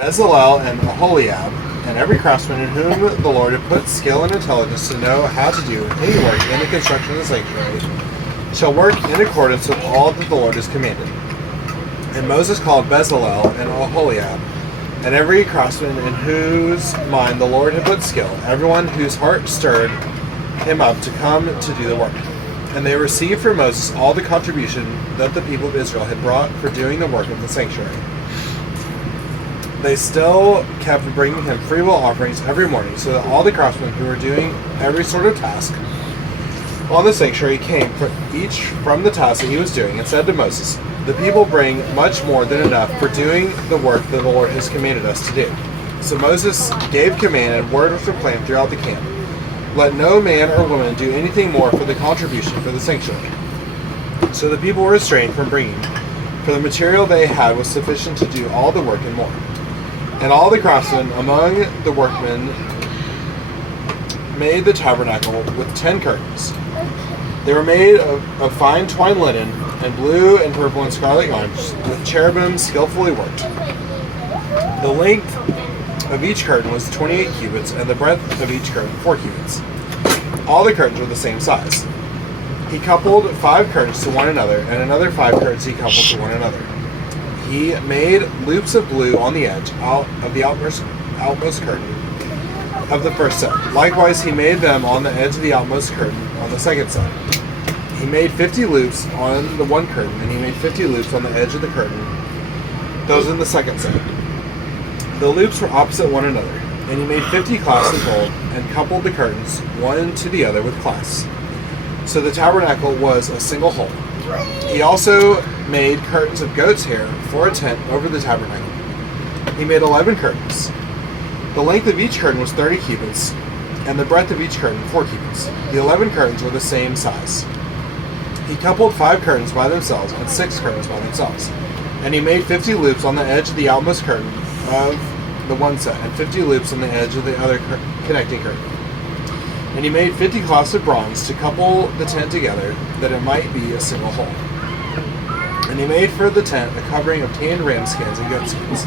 Bezalel and Aholiab, and every craftsman in whom the Lord had put skill and intelligence to know how to do any work in the construction of the sanctuary, shall work in accordance with all that the Lord has commanded. And Moses called Bezalel and Aholiab, and every craftsman in whose mind the Lord had put skill, everyone whose heart stirred him up to come to do the work. And they received from Moses all the contribution that the people of Israel had brought for doing the work of the sanctuary. They still kept bringing him freewill offerings every morning, so that all the craftsmen who were doing every sort of task on the sanctuary came for each from the task that he was doing, and said to Moses, "The people bring much more than enough for doing the work that the Lord has commanded us to do." So Moses gave command, and word was proclaimed throughout the camp, "Let no man or woman do anything more for the contribution for the sanctuary." So the people were restrained from bringing, for the material they had was sufficient to do all the work and more. And all the craftsmen among the workmen made the tabernacle with 10 curtains. They were made of fine twined linen, and blue and purple and scarlet yarns, with cherubim skillfully worked. The length of each curtain was 28 cubits, and the breadth of each curtain 4 cubits. All the curtains were the same size. He coupled 5 curtains to one another, and another 5 curtains he coupled to one another. He made loops of blue on the edge of the outmost curtain of the first set. Likewise, he made them on the edge of the outmost curtain on the second set. He made 50 loops on the one curtain, and he made 50 loops on the edge of the curtain, those in the second set. The loops were opposite one another, and he made 50 clasps of gold, and coupled the curtains one to the other with clasps. So the tabernacle was a single whole. He also made curtains of goat's hair for a tent over the tabernacle. He made 11 curtains. The length of each curtain was 30 cubits, and the breadth of each curtain 4 cubits. The 11 curtains were the same size. He coupled 5 curtains by themselves and 6 curtains by themselves. And he made 50 loops on the edge of the outmost curtain of the one set, and 50 loops on the edge of the other connecting curtain. And he made 50 clasps of bronze to couple the tent together, that it might be a single whole. And he made for the tent a covering of tanned ram skins and goat skins.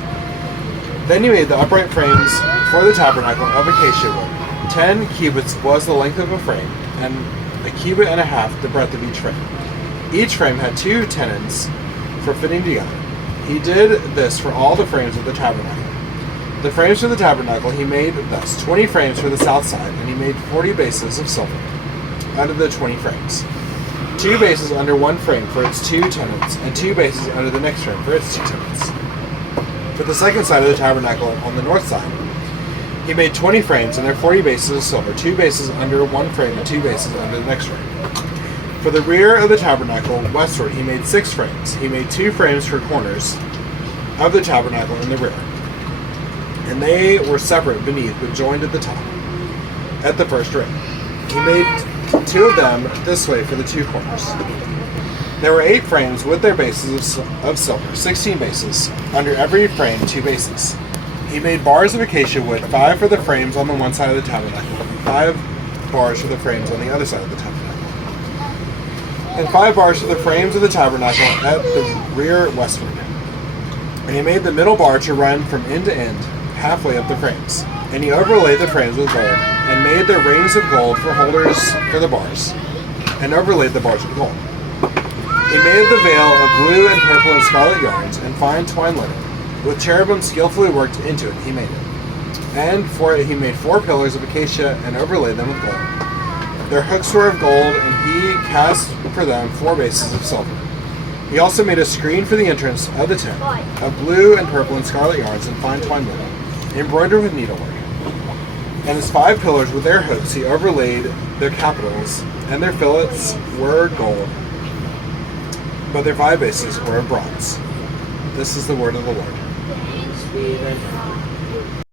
Then he made the upright frames for the tabernacle of acacia wood. 10 cubits was the length of a frame, and a cubit and a half the breadth of each frame. Each frame had 2 tenons for fitting together. He did this for all the frames of the tabernacle. The frames for the tabernacle he made thus: 20 frames for the south side, and he made 40 bases of silver under the 20 frames. 2 bases under one frame for its 2 tenons, and 2 bases under the next frame for its 2 tenons. For the second side of the tabernacle on the north side, he made 20 frames, and their 40 bases of silver, 2 bases under one frame and 2 bases under the next frame. For the rear of the tabernacle westward, he made 6 frames. He made 2 frames for corners of the tabernacle in the rear, and they were separate beneath, but joined at the top, at the first ring. He made 2 of them this way for the 2 corners. There were 8 frames with their bases of silver, 16 bases, under every frame 2 bases. He made bars of acacia wood, 5 for the frames on the one side of the tabernacle, and 5 bars for the frames on the other side of the tabernacle, and 5 bars for the frames of the tabernacle at the rear westward. And he made the middle bar to run from end to end, halfway up the frames. And he overlaid the frames with gold, and made their rings of gold for holders for the bars, and overlaid the bars with gold. He made the veil of blue and purple and scarlet yarns, and fine twined linen. With cherubim skillfully worked into it, he made it. And for it he made 4 pillars of acacia, and overlaid them with gold. Their hooks were of gold, and he cast for them 4 bases of silver. He also made a screen for the entrance of the tent, of blue and purple and scarlet yarns, and fine twined linen, embroidered with needlework. And his 5 pillars with their hooks he overlaid their capitals, and their fillets were gold, but their 5 bases were of bronze. This is the word of the Lord. Thanks be to God.